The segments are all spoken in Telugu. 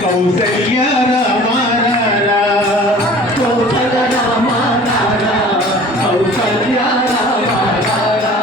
కౌసల్య రామారా కౌసల రామారా కౌసల్య రామారా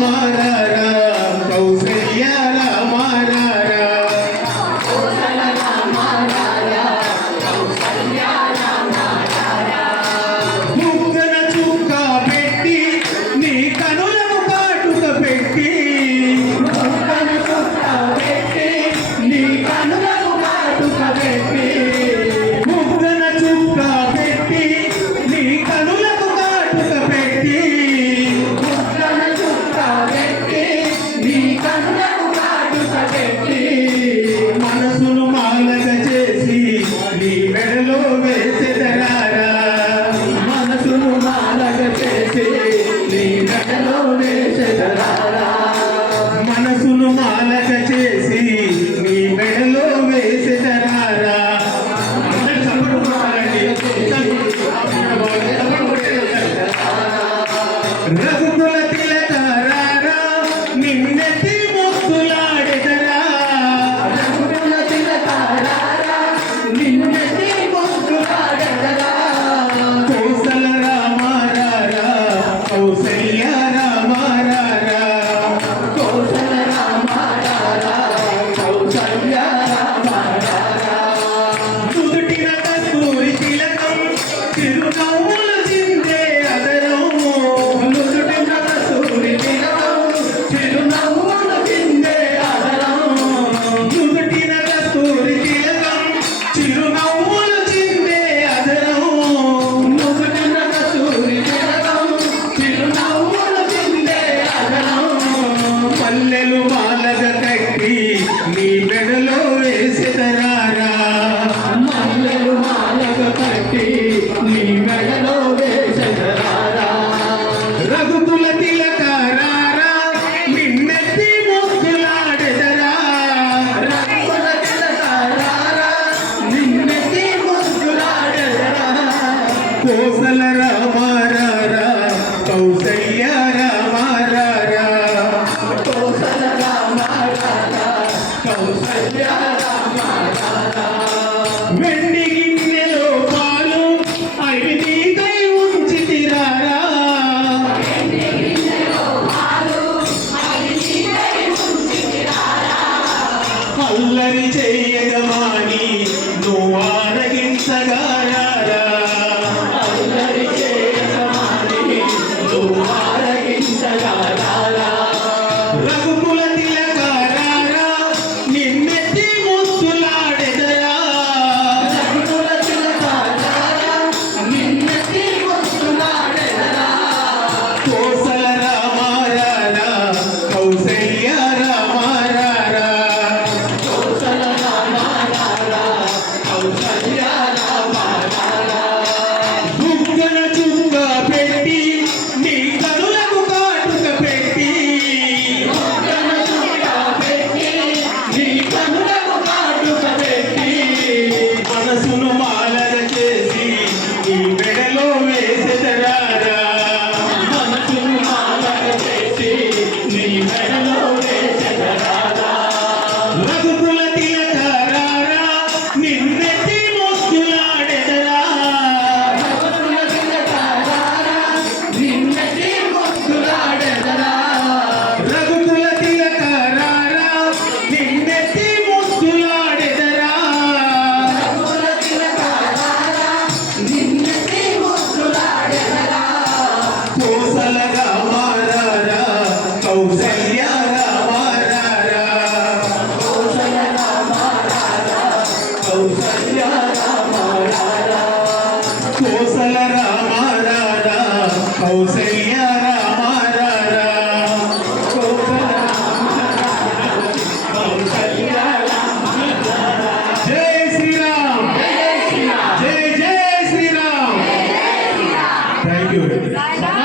ಮಾರ మనసును మాలక చేసి నీ మెడలో వేసేదరారా చప్పటి మాలగ కట్టి నీ మెడలో వేసెదరా?